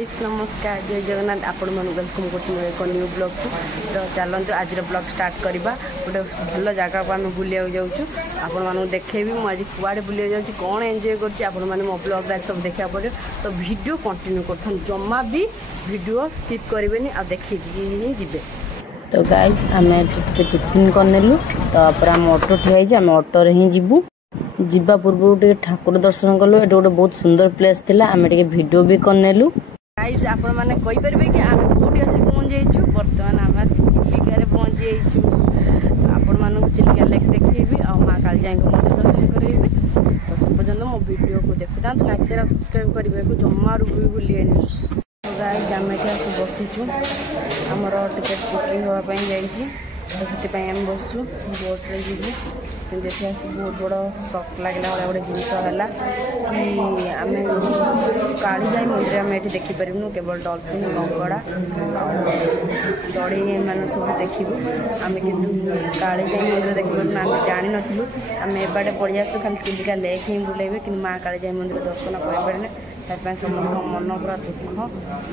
नमस्कार जय जगन्नाथ आपण मन वेलकम कर एक न्यू ब्लॉग को तो चलते आज ब्लॉग स्टार्ट करवा गोटे भल जगह को आम बुलिया जाऊँ आपण मानक देखेबी मुझे कुआड़े बुलिया जाऊँ कौन एंजॉय कर मो ब्लॉग सब देखा पड़े तो वीडियो कंटिन्यू कर जमा भी वीडियो स्किप करेंगे आ देखिए ही जी। तो गाइज आम टिफिन करनेलु तो आम ऑटो ठिया आम ऑटो ही जीवु जीवा पूर्व ठाकुर दर्शन कलु ये गोटे बहुत सुंदर प्लेस थी आम वीडियो भी करनेलु। गाइज आपण मैंने कहींपारे कि आम कौटी आसी पहुँच जाइए बर्तमान आम आसी चिलिकार पहुँच जाइए आपण मानक चिलिका लेक देखी आ माँ कालीजाई मंदिर दर्शन करेबी तो सब पर्यटन मो वीडियो को देखु था लाइक शेयर सब्सक्राइब करने को जमारू भी भूलिएनि। तो गाइज आम ये आसी बसीचु आमर टिकेट बुकिंग होगापी जाइए तो से आम बसचु बोट्रे जीवु कि आसी बहुत बड़ शक लगे गोटे जिनस है कि आम कालीजाई मंदिर आम ये देखिपारू केवल डॉल्फिन कंकड़ा दड़ी मान सब देखू आम कि कालीजाई मंदिर देखिपारू आम जानी नु आम एबाटे पड़ी आसु खाली चिलिका लेक ही बुलेबे कि माँ कालीजाई मंदिर दर्शन करें समस्त मन पूरा दुख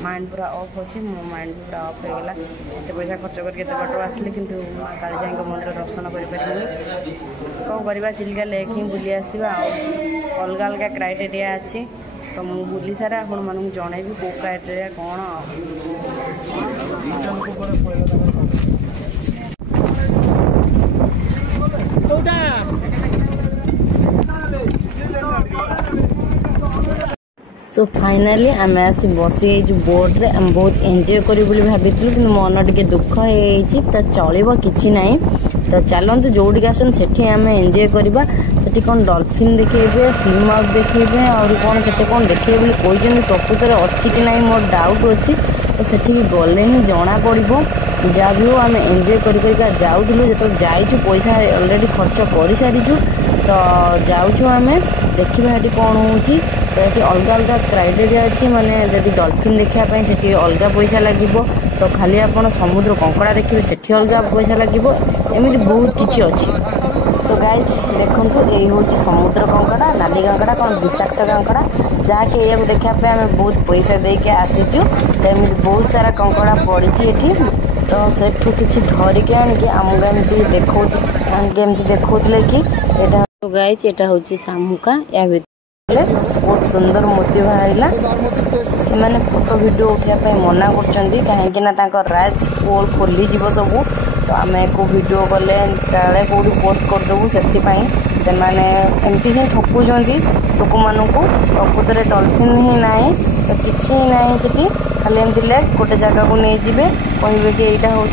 माइंड पूरा अफ अच्छे मो माइंड पूरा अफ होगा एत पैसा खर्च करके बाट आसिले कि माँ कालीजाई मंदिर दर्शन करें कौन करवा चिलिका लेक ही बुली आसवा अलग अलग क्राइटेरिया अच्छी तो मुझे बुली सारा आपण मानक जनइबी कौ क्राइटेरिया कौन सो फाइनाली आम आसी बसी जो बोट रे आम बहुत एंजॉय करी भाभी कि मन टे दुख हो तो चलो कि ना तो चलते जोड़ी आसन से आम एंजॉय करवा से कौन डॉल्फिन देखेबे सी माउथ देखेबे और कौन केते कौन देखे कहते प्रकृत में अच्छी कि ना मोर डाउट अच्छी तो से गले ही जना पड़ो जहाँ भी हो आम एंजॉय कर जाऊँ जो जाइचु पैसा ऑलरेडी खर्च कर सारीचु तो जाऊँ आम देखा ये कौन हो तो ये अलग अलग क्राइटेरिया अच्छी माने जदि डॉल्फिन देखापी से अलग पैसा लगे तो खाली आप समुद्र कंकड़ा देखिए से अलग पैसा लगे एमती बहुत किसी अच्छी। सो गाइज देखु यही हूँ समुद्र कंकड़ा नाली कंकड़ा कौन विषाक्त कंकड़ा जहाँकि ये देखापी आम बहुत पैसा देके आसीचु तो एमती बहुत सारा कंकड़ा पड़ी ये तो सेठू किसी धरिकी आनिकी आमको एमती देखते कि यहाँ गाइज यहाँ हूँ शामुका या बहुत सुंदर मूर्ति बाहर से फोटो वीडियो उठापी मना कर राइज पोल खोली जीव सब तो आम को वीडियो गले काले कौटी पोस्ट करदेबू से एमती ही ठकुंट लोक मानू प्रकृत में डॉल्फिन ही ना तो किसी ना से खाली एमती लेक गोटे जगह को नहीं जाए कहे कि यहाँ हूँ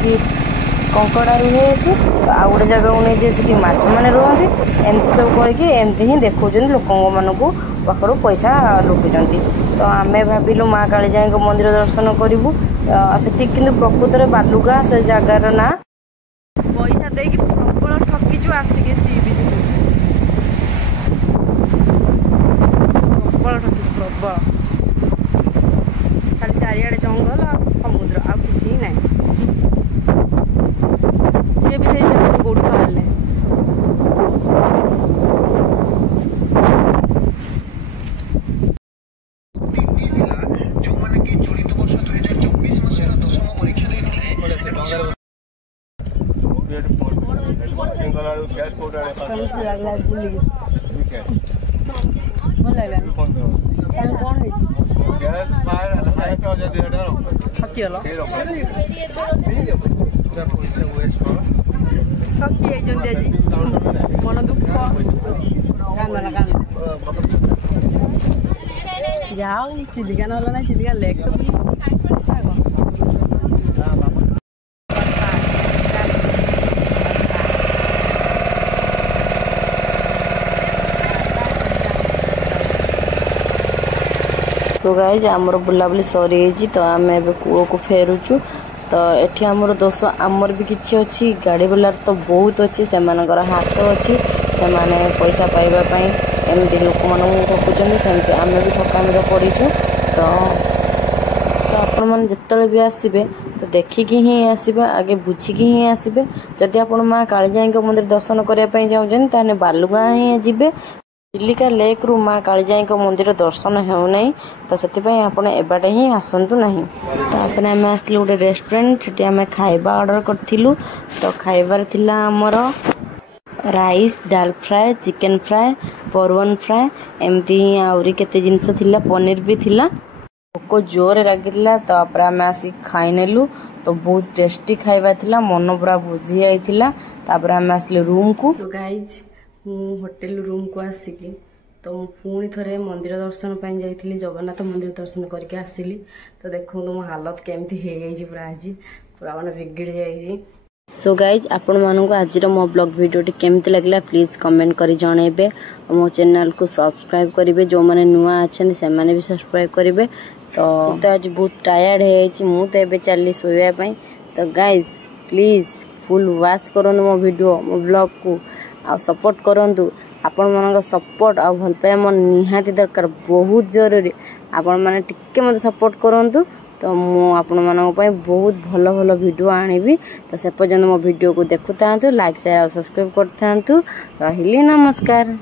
कंकड़ा रुहे तो आउ गोटे जगह को नहीं जाए से माछ मैंने रुहति एमती सब कहीकि ही देखा लोक मानू पाखर पैसा लुटुंट तो आम भाविलु माँ कालीजाई मंदिर दर्शन करूँ से प्रकृत में बालुगा से जगार ना पैसा देकी प्रबल ठकीचु आसिक सी बीच प्रबल ठकीचु प्रबल खाली चारिआडे जंगल आ समुद्र आ कि ना सी भी से कौट बाहर मन दुख जाओ चिलिका ना चिलिका लेक तो गाइज आमर बुलाबुली सरी तो आम ए कूल को फेरुचु तो ये आमर दोष आमर भी किसी अच्छी गाड़ी वालार तो बहुत अच्छी से हाथ अच्छी से पैसा पाइबापी एमती लोक मानू ठकुंट सेमती आम भी ठकामी पड़ीचु तो आपण मैंने जिते भी आसबे तो देखिकी ही आसबे आगे बुझिकी ही आसबे जदि आप माँ कालीजाई मंदिर दर्शन करने चाहते बालुगाँ ही जी चिलिका लेक रु माँ कालीजाई मंदिर दर्शन होना तो से आपड़ एबाटे ही आसतु ना। तापर आम आसलु गोटे रेस्टोरेंट से आम खाइबा ऑर्डर करूँ। तो खाइबार थिला आमर राइस डाल फ्राए चिकेन फ्राए परवन फ्राए एमती आहरी केते जिनस थिला पनीर भी थिला। भोक जोर लगी तापर आम आसिक खाई नेलु। तो बहुत टेस्टी खाइबा थिला मन पूरा भोजी जाइथिला। तापर आम आसलु रूम को। तो गाइज मु होटल रूम को आसिकी तो पुणी थरे मंदिर दर्शन पाई जाइथिली जगन्नाथ मंदिर दर्शन करके आसिली। तो देखो मो हालत केमती हो जाइए पूरा आज पूरा माने बिगड़ जाइए। सो गाइज आपण मानक आज मो ब्लॉग वीडियोटी केमती लगला प्लीज कमेंट करी जणेबे। मो चैनल को सब्सक्राइब करेंगे जो मैंने नुआ अच्छा से मैंने भी सब्सक्राइब करेंगे। तो आज बहुत टायर्ड है मु तो एबे चली सोयापाई। तो गाइज प्लीज फुल वाच करूँ मो वीडियो मो ब्लॉग को आ सपोर्ट करूँ। आपण मान सपोर्ट आ भल पाए मोर निहाती दरकार बहुत जरूरी। आपण मैंने टिके मत सपोर्ट करूँ तो मु आपण मानक बहुत भल भल वीडियो आनिबी। तो से पर्यंत मो वीडियो को देखु था लाइक शेयर और सब्सक्राइब कर था। रही नमस्कार।